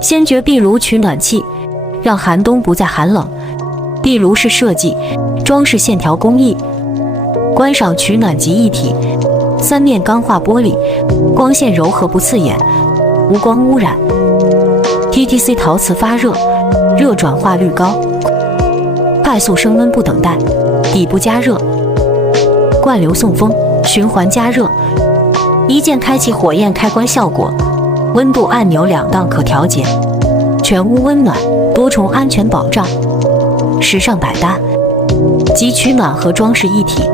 先决壁炉取暖器，让寒冬不再寒冷。壁炉式设计，装饰线条工艺，观赏取暖集一体。3面钢化玻璃，光线柔和不刺眼，无光污染。TTC 陶瓷发热，热转化率高，快速升温不等待。底部加热，灌流送风，循环加热，一键开启火焰开关效果。温度按钮2档可调节，全屋温暖，多重安全保障。时尚百搭，集取暖和装饰一体。